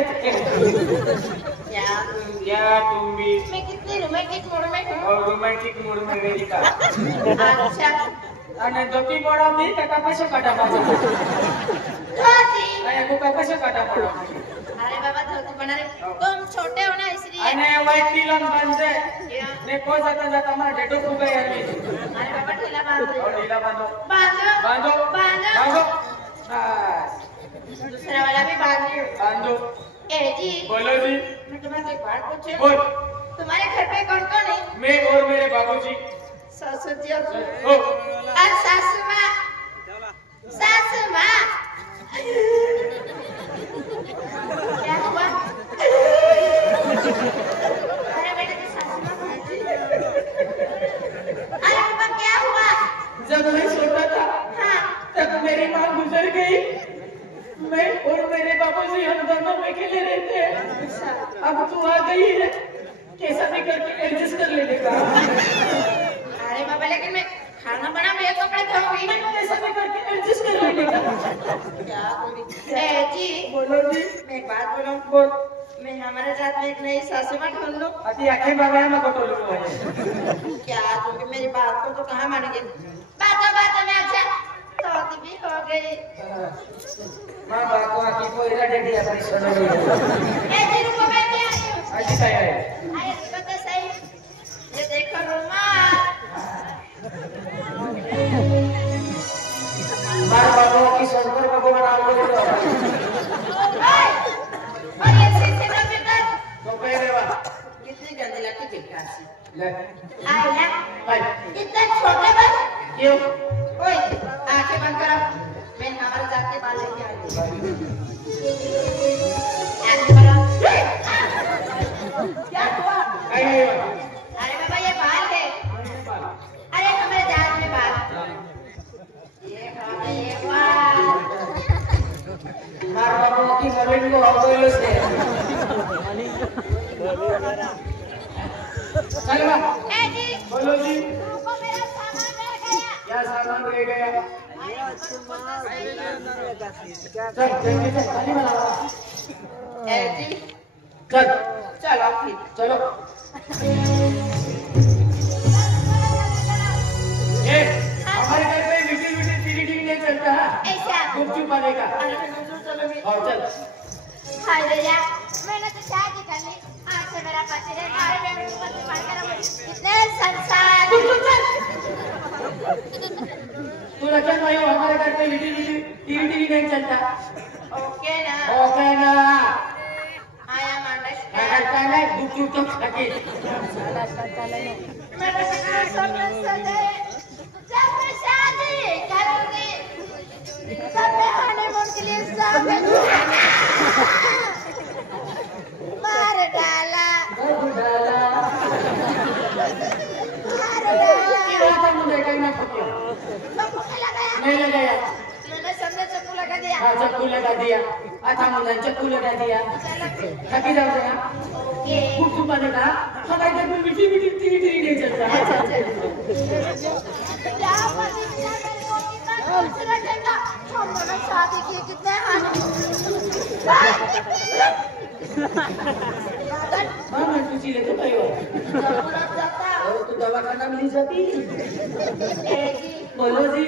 रहते क्या तुम भी मैं कितनी रोमांटिक मूड में हूँ। और रोमांटिक मूड में मेरी का अच्छा અને ધોતી પડાવતી તો કપાસો કાઢા પાછો धोती અને કો કપાસો કાઢા પડાવ अरे बाबा धोती बना रहे तुम छोटे हो ना इसलिए અને વાઈટ ટીલન બંધે ને को जाता जाता हमारा डेडो फूट गया यार अरे बाबा ढीला बांध दो और ढीला बांधो बांधो बांधो बांधो बांधो बस दूसरा वाला भी बांध लियो बांधो ए जी बोलो जी मैं तुम्हारे एक बात पूछूं बोल तुम्हारे घर पे कौन कौन है मैं और मेरे बाबूजी ससुर जी और ओ सासू माँ सासू माँ क्या हुआ अरे बेटा तो सासू माँ बोलती है। अरे पापा क्या हुआ जब मैं छोटा था हाँ तब मेरी माँ गुजर गई मैं और मेरे बाबूजी हम दोनों अकेले रहते हैं अब तू आ गई है कैसा भी करके एडजस्ट कर लेने का अरे बाबा लेकिन मैं खाना बना मैं कपड़े धोऊंगी कैसा भी करके एडजस्ट कर लेने का क्या बोली ए जी बोलो जी मैं एक बात बोलूं बोल मैं हमारे साथ में एक नई सासू माँ ढूंढ लूं अति आंखें बाबा में बटोल लो है क्या तुम मेरी बात को तो कहाँ मानेंगे बातों में अच्छा तो भी हो गई मां बात को आंखी को इरा डेडी अपनी सुन रही है ए जी रुको मैं क्या आई हूँ अजी काय है अरे रुको तो सही ये देखो रुमाल मां बाबू की सुनकर बाबू का नाम बोले तो और ये सीधे ना बेटा तो पहले वा कितनी गंदी लगती चिपका सी ले आई ना आई इतने छोटे बस क्यों ओए आंखें बंद करो मैं हमारे जात के बाल लेके आई हूँ आंखें बंद क्या हुआ आई नहीं अरे बाबा ये बाल है अरे हमारे जात में बाल ये बाल मार बाबू की मरीन को ऑटोइलस दे चल बा ए जी बोलो जी रुको मेरा सामान रह गया क्या सामान रह गया चल जल्दी से खाली बना ए जी चल चलो फिर चलो ए हमारे घर पे मीठी मीठी टीवी टीवी नहीं चलता है ऐसा गुपचुप वाले का अरे मैं दूर चलोगी और चल हाय भैया मैंने तो शादी कर ली आज से मेरा पति है अरे मैं मेरे पति मान कर कितने संसार तू रचन भाई हमारे घर पे मीठी मीठी टीवी टीवी नहीं चलता ओके ना ओके ना आई एम अंडरस्टैंड करता है गुपचुप तो खाके मैं तो कितना सपना सजाए जब मैं शादी करूंगी सब मैं हनीमून के लिए सब मार डाला चप्पू लगाया नहीं लगाया मैंने सामने चप्पू लगा दिया हाँ चप्पू लगा दिया अच्छा मुझे चप्पू लगा दिया थकी जाओ जरा ओके गुपचुप वाले का हमारे घर में मीठी मीठी टीवी टीवी नहीं चलता क्या पति बिना मेरे को कितना खुश रखेगा हम दोनों शादी किए कितने हाँ मैं तुझी लेते पायो लग जाता और तू दवाखाना में नहीं जाती ए जी बोलो जी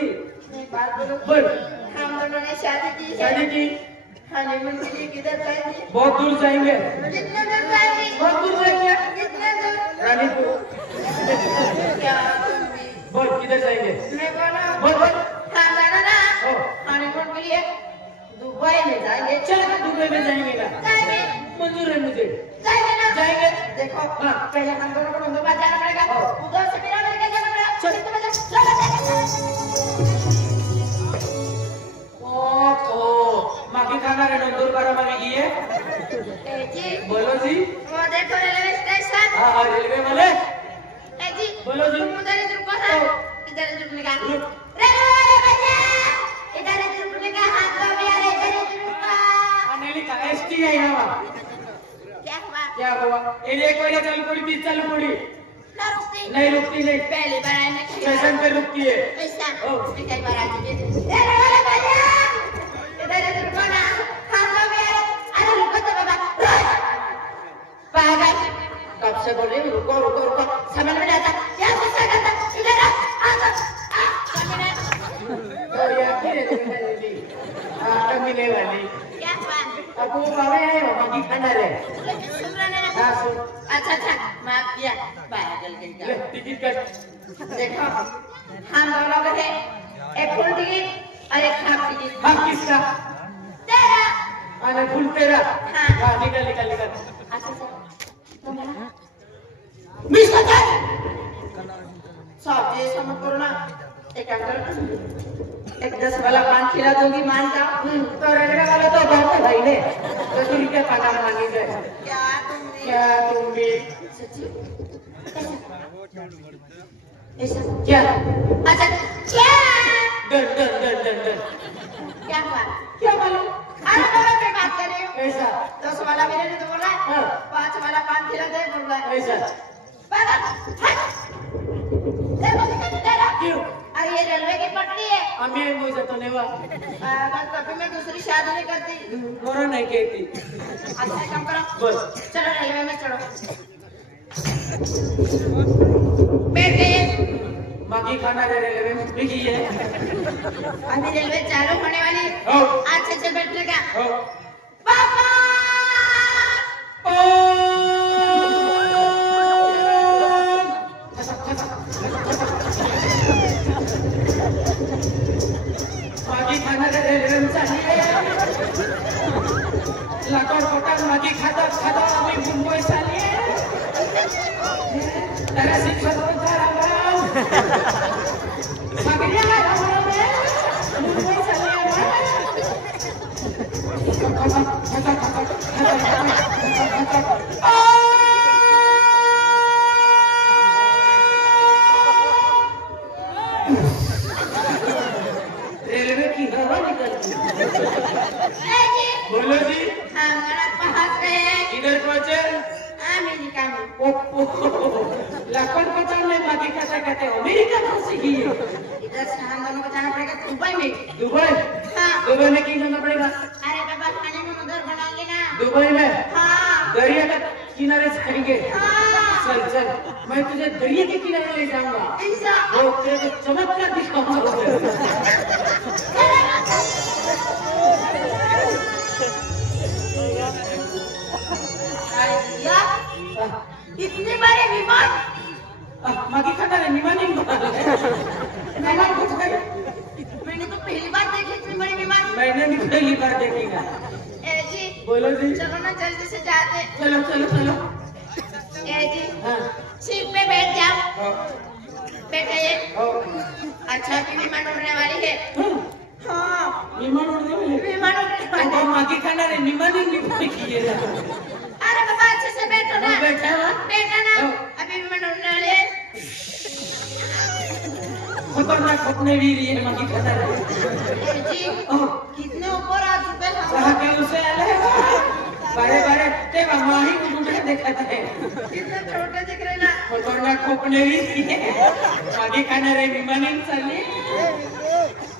मैं बात बोलूं बोल हम दोनों ने शादी की शादी की हनीमून के लिए किधर जाएंगे बहुत दूर जाएंगे कितने दूर जाएंगे बहुत दूर जाएंगे कितने दूर रानीपुर क्या बोल किधर जाएंगे मैं बोला बोल बोल हम जाना ना ओ हनीमून के लिए दुबई में जाएंगे चल दुबई में जाएंगे ना जाएंगे मंजूर है मुझे जाएंगे ना जाएंगे देखो हाँ पहले हम दोनों को दुबई जाना पड़ेगा उधर से मेरा मिलकर जाना पड़ेगा चल। ओ तो मागी खाना रे नंदुर बारा मागे लिए ए जी बोलो जी वो देखो रेलवे स्टेशन हाँ हाँ रेलवे वाले ए जी बोलो जी तुम उधर ही रुको ना इधर ही रुकने का रेलवे वाले भैया इधर ही रुकने का हाथ को भी यार इधर ही रुको अनेली का एसटी है ना क्या हुआ ये एक बार चालू पड़ी 30 चालू पड़ी ना रुकती नहीं रुकती नहीं पहली बार आए ना स्टेशन पे रुकती है ऐसा ओ। कई बार आ चुकी है रेलवे वाले भैया इधर ही रुको ना हाथ को भी यार अरे रुको तो बाबा रुको रुको रुको समझ में नहीं आता क्या गुस्सा करता इधर आ तो ये किरे जल्दी हां मिले वाली क्या बात अब वो बाबा है बाकी खाना रे सुन रहा है हां सुन अच्छा माफ किया पागल कहीं का ले टिकट कट देखो हम दोनों को थे एक फुल टिकट और एक हाफ टिकट हम किसका तेरा अरे फुल तेरा हाँ। हां निकल निकल निकल अच्छा मिस करता सब ये समझ करो ना एक अंकल एक 10 वाला पान खिला दूंगी मान जाओ तो रेलवे वाला तो बहुत है भाई ने 10 रुपया पाना मांगेंगे क्या तुम भी सच्ची ऐसा क्या अच्छा क्या डर डर डर डर डर क्या हुआ क्या मालूम अरे बाबा क्या बात कर रहे हो ऐसा 10 वाला मेरे लिए तो बोल रहा है हाँ। 5 वाला पान खिला दे बोल रहा है ऐसा बाबा देखो कितना तेरा क्यों अरे ये रेलवे की पटरी है हमें मुझे तो नहीं हुआ बस कभी मैं दूसरी शादी नहीं करती मोरो नहीं कहती अच्छा एक काम करो बस चलो रेलवे में चढ़ो बैठ गए बाकी खाना रे रेलवे में भी है अभी रेलवे चालू होने वाली है हो अच्छे से बैठने का हो पापा बाकी खाना रे रेलवे में चाहिए लाखों कोटा बाकी खाता खाता अभी मुंबई चाहिए तेरा शिक्षक होता रहा मगरिया रहा मैं मुंबई चाहिए रेलवे की हवा निकलती जी बोलो जी हमारा पहुंच गए हैं किधर पहुंचे अमेरिका में लाखों पचास में बाकी खाता कहते अमेरिका पहुंच गई है इधर से हम दोनों को जाना पड़ेगा दुबई में दुबई हाँ दुबई में क्यों जाना पड़ेगा अरे बाबा खाने में उधर बनाएंगे ना दुबई में हाँ दरिया के किनारे जाएंगे हाँ चल चल मैं तुझे दरिया के किनारे ले जाऊंगा ऐसा वो तेरे को चमत्कार दिखाऊंगा या इतने बड़े विमान मागी खाता रे निमानी मेहमान कुछ है मैंने तो पहली बार देखी इतनी बड़ी विमान मैंने भी पहली बार देखी ना ए जी बोलो जी चलो ना जल्दी से जाते चलो चलो चलो ए जी हाँ सीट पे बैठ जाओ हाँ बैठिए हाँ अच्छा अभी विमान उड़ने वाली है हाँ विमान उड़ने वाले विमान उड़ने वाली तो है मागी खाना रे निमानी नहीं किए ना अरे बाबा अच्छे से बैठो ना बैठा हुआ बैठा ना हाँ। अभी विमान उड़ने वाली है खतरनाक खपने भी रही है मागी खाना रे ए जी हाँ कितने ऊपर आ चुके हैं हम कहा के उसे आले बारे बारे ते माही को उठे देखते हैं कितने छोटे दिख रहे ना खतरनाक खपने भी मागी खाना रे विमानी चली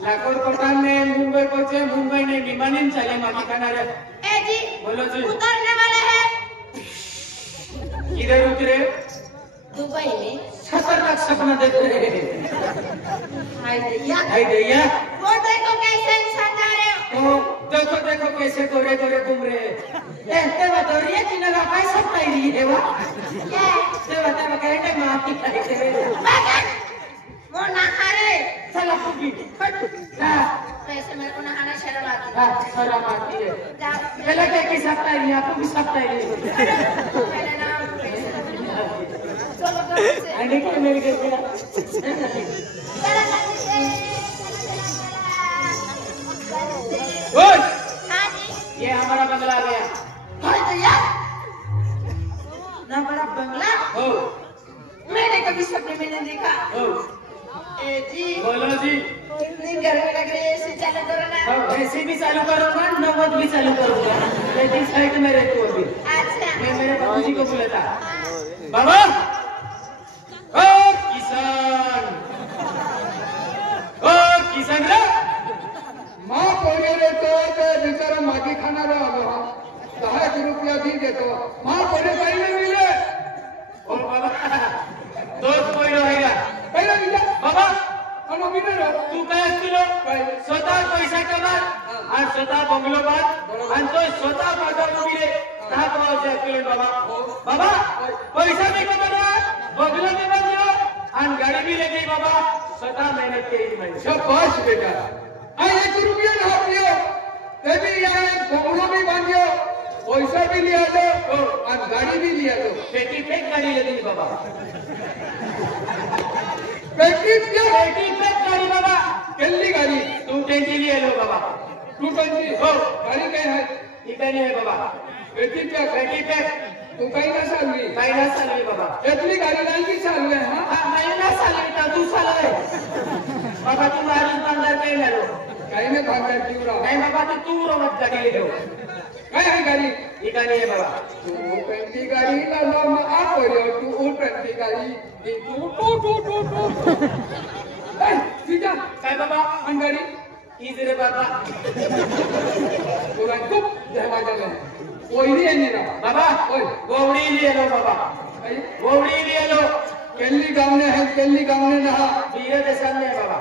लाखों कोटा में मुंबई पहुंचे मुंबई ने विमानी चले मागी खाना रे ए जी बोलो जी उतरने वाले हैं किधर उतरे दुबई में खतरनाक सपना देख रहे हैं हाय भैया भाई भैया वो देखो कैसे इंसान जा रहे हो तो देखो देखो कैसे गोरे गोरे घूम रहे हैं ते बतौरिए कि ना काय सब रही है वा क्या ते बता कहने माफी करे मगन वो नहा रहे चलो पुगी हां हां वैसे मेरे को नहाना शर्म आती है शर्म आती है जाओ पहले क्या की सकता है आपको भी सकता है पहले नाम चलो जल्दी से आने के मेरे घर पे चलो जल्दी से ओए हाँ जी ये हमारा बंगला आ गया हाय भैया ना बड़ा बंगला ओ मैंने कभी सपने में नहीं देखा ओ ए जी बोलो जी इतनी गर्मी लग रही है एसी चालू करो ना ऐसे भी चालू करूंगा नवद भी चालू करूंगा लेकिन साइड में रहती हूँ अभी अच्छा मैं मेरे बाबूजी को बोला था बाबा ओ किसान रे माँ पोरे रे तो बिचारा मागी खाना रहा वहाँ 10 रुपया दी देतो माँ पोरे भाई ने मिले ओ बाबा बाबा हम अभी ना तू काय असतो स्वतः पैसा कमा आणि स्वतः बंगलो बांध आणि तो स्वतः बाजार उभी दहा कमावचे असतो बाबा बाबा पैसा भी कमवला बंगलो भी बांधलो आणि गाडी भी लेके बाबा स्वतः मेहनत केली म्हणजे शाबाश बेटा आ 1 रुपया ना दियो ते भी यहाँ एक बंगलो भी बांधियो पैसा भी लिया दो और गाड़ी भी लिया दो पेटी फेक गाडी ले दी बाबा पेटी फेक गाडी बाबा केली गाड़ी तू टेंटी लिए लो बाबा 220 हो गाड़ी काय है इकडे आहे बाबा पेटी फेक तू काही ना चालवी काही ना चालली बाबा इतनी गाड़ी लाइन की चालू है हाँ हा महिना चालली तर तू चालले बाबा तू मारून बांधणार काही नाही रो काही नाही भागणार क्यों रहा नाही बाबा तू रोमत गाडी ले काय है गाड़ी इकडे आहे बाबा तू पेटी गाड़ी ला लो मैं आप हो रही हो तू पेटी गाड़ी तू ए सीधा काय बाबा अन गाड़ी ईज रे बाबा तुला खूप दरवाजा लो कोई नहीं ना बाबा ओय गोवडी लिए लो बाबा गोवडी लिए लो केली गावने है केली गावने नहा वीर देशान ने बाबा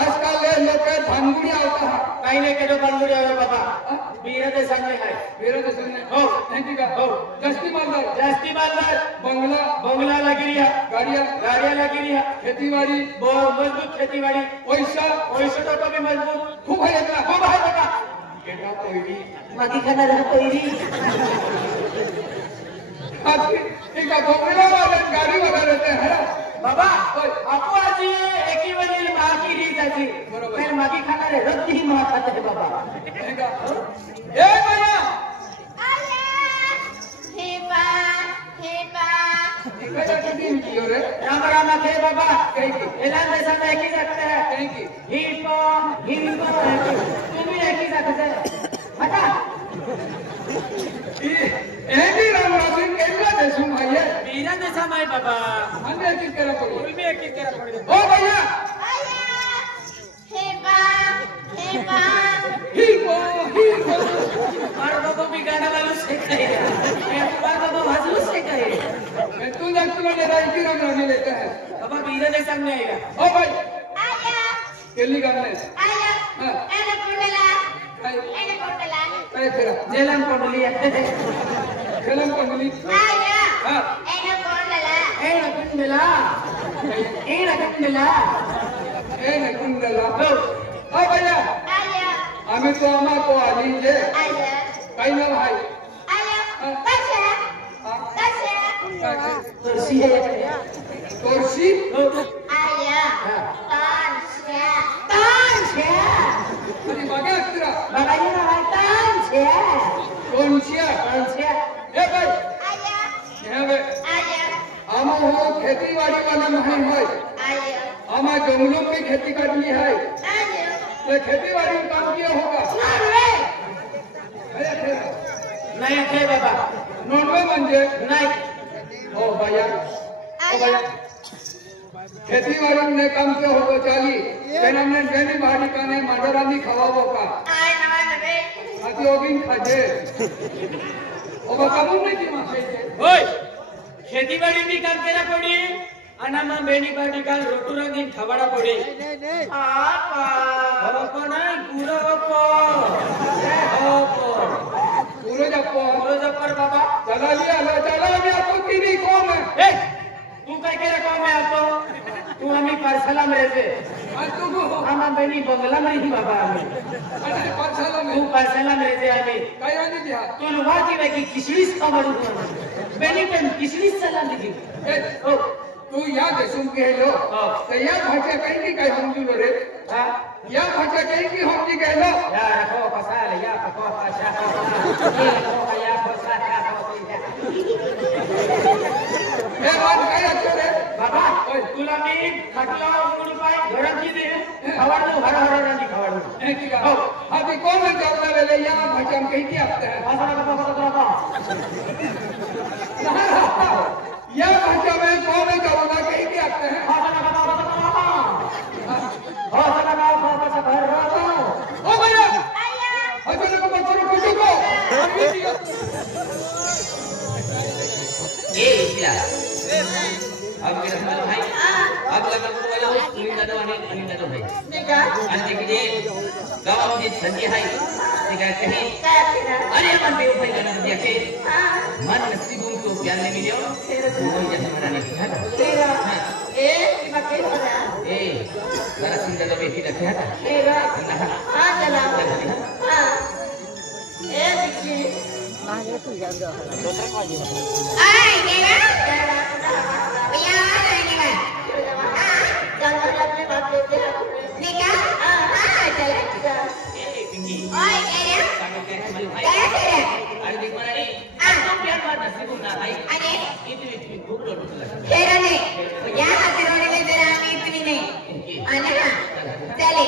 आजकल ये लोग के भांगुड़ी आता है काही नाही केलो बांधुरी आहे बाबा वीर देशान ने आहे मेरे तो सुनने हो नहीं का हो दस्ती मालदार जास्ती बांधणार बंगला बंगला लगी रिया गाड़िया गाड़िया लगी रिया खेती बाड़ी मजबूत खेतीबाड़ी पैसा पैसा तो कमी मजबूत खूब है इतना खूप आहे बाबा बेटा कोई मागी खाणार पहिली ठीक है बंगला वाले गाड़ी वगैरह रहते हैं बाबा आपको आजी एक ही वजीर मागी री जाती फिर मागी खाणार रद्दी ही मां खाते है बाबा ठीक है ए भैया इकडे किती किलो रे राम राम खे बाबा कहीं की एलान देशा में एक ही सकते हैं कहीं की हिंदू तुम भी एक ही सकते हटा एनी राम राम केला देशू भाई वीरा देशा में बाबा हमें एक करा पड़ी कोई भी एक ही तेरा पड़े ओ भैया ठीक हो मारो बाबा भी गाना वालों से कहे मैं बाबा भाजू से कहे मैं तू जब तुम ने राई की राम राम लेता है बाबा वीरा देशा में आएगा ओ भाई केली गावने हां काय तेरा जेलन कोंडली खेलम कंडली हां एना कुंडला ए ने कुंडला ओ भैया आम्ही तो आमा को आली जे काही ना भाई तुलसी है तोरशी अरे बागा तेरा बाबाजी ना तान छे कोणचिया ए भाई यहाँ पे आमा हो खेती बाड़ी वाला नहीं है आमा जंगलों में खेती करनी है तो खेती बाड़ी में काम किया होगा नहीं थे बाबा नॉनवे म्हणजे नहीं ओ भैया खेती बाड़ी में काम किया होगा चाली तेना ने बेनी बाड़ी का ने माडरानी खवावो का आती ओबिन खाजे ओ बाबू ने की मासे ओय खेतीबाड़ी भी काम केला पड़ी अनामा बेनी बाड़ी काल रोटू रंगीन खवाड़ा पड़ी आपा आपा नहीं पूरा आपा पूरे जप्पर बाबा चला लिया तो तीनी कौन है ए तू काय केला कौन है आपको तू हमें पार्सला में रहते आज तू आमा बेनी बंगला में ही बाबा हमें अरे पाठशाला में तू पार्सला में रहते हमें काय आने दिया तू लुवाची वे की किशलिस खबर बेनी पेन किशलिस सलाम दी ए ओ तू या देशुम के लो तो या भाषा कहीं की काय हम जुलो रे हां या भाषा कहीं की हम जी कहलो या को पसाले या को पाशा को या पसा ए बात काय अच्छे रे बाबा ओय तुला मी खटला उडून पाय घरात दे खवाड दो हर हर रानी खवाड दो नहीं की का अभी कौन है जावला वेले या भाषा हम कहीं की आते हैं या भाषा में कौन है जावला कहीं की आते हैं ओ भैया हजर को बच्चों को चुको ये क्या अब मेरा भाई आप लग्न करून वाला तुम्ही दादा आणि दादा भाई नाही का आणि ते गावामध्ये संधी आहे ते काय कहे काय केला अरे मन देव भाई गाना दिया के हा मन नसीबों को प्यार ने मिलियो वो जैसे हमारा नहीं था तेरा ए किमा के होया ए जरा सुंदर बेटी रखे था तेरा हा चला हा ए बिकी मागे तू जाऊ आई केला भैया आ गए हा चल अपने बाप लेते नहीं का हां चला ए पिंकी ओए केला सांगो के हमारे भाई काय करे अरे देख मला रे आपको प्यार मार नसीबों ना भाई अरे इतनी भूख लग लगा तेरा नहीं या हाथ रोने में तेरा आमी इतनी नहीं आना चले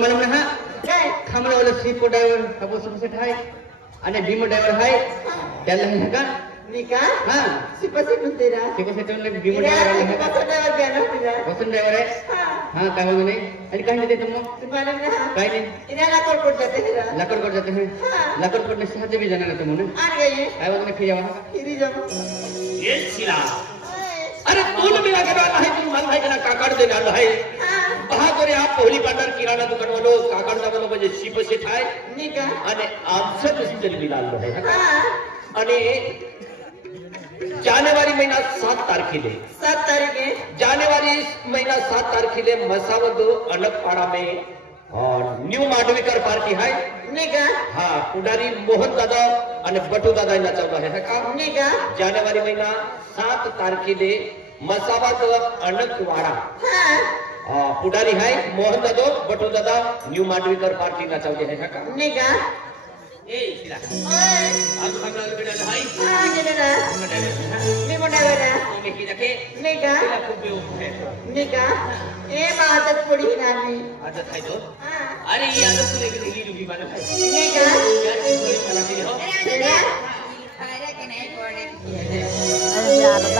मालूम ना खामला वाला सीट ड्राइवर अब सबसे ठाई आणि भीम ड्राइवर आहे त्याला नाही का नहीं का हां सिपसे तेरा सिपसे तो भीम ड्राइवर आहे का ड्राइवर जाना तुझा वसंत ड्राइवर आहे हां काय म्हणून नाही आणि काय देते तुम तुम्हाला ना काय नाही इधर लाकड़ जाते हैं लाकड़ जाते हैं लाकड़ में साथ भी जाना तुम ने आ गए काय म्हणून फिरावा फिरी जाओ ये सिला अरे तूने मिला के डाला है तू मन भाई का काकड़ दे डाला है बहादुर आप पहिली पार्टनर किराणा दुकान वालो काकड़ वालो म्हणजे शिप से ठाय नहीं का आणि आमचं डिजिटल बिल आलं आहे हां आणि जानेवारी महिना 7 तारखेले 7 तारीख है जानेवारी महीना 7 तारखेले मसावद अनकपाड़ा में न्यू मांडवीकर पार्टी है नहीं का हाँ पुडारी मोहन दादा आणि बटू दादा यांना चालू आहे का नहीं का जानेवारी महिना 7 तारखेले मसावद अनकवाड़ा हां पुडारी है मोहन दादा बटू दादा न्यू मांडवीकर पार्टी ना चालू है का नहीं का ए शिला ओए आज हमरा बेटा भाई हां जरा मैं मोटा बना तुम्हें की रखे नहीं का तेरा खूब बेवकूफ है नहीं का ए आदत पड़ी ना नहीं आदत है तो हां अरे ये आदत तो लेके हिली डूबी वाला है नहीं का क्या चीज बड़ी बनाती हो अरे के नहीं पड़े अरे यार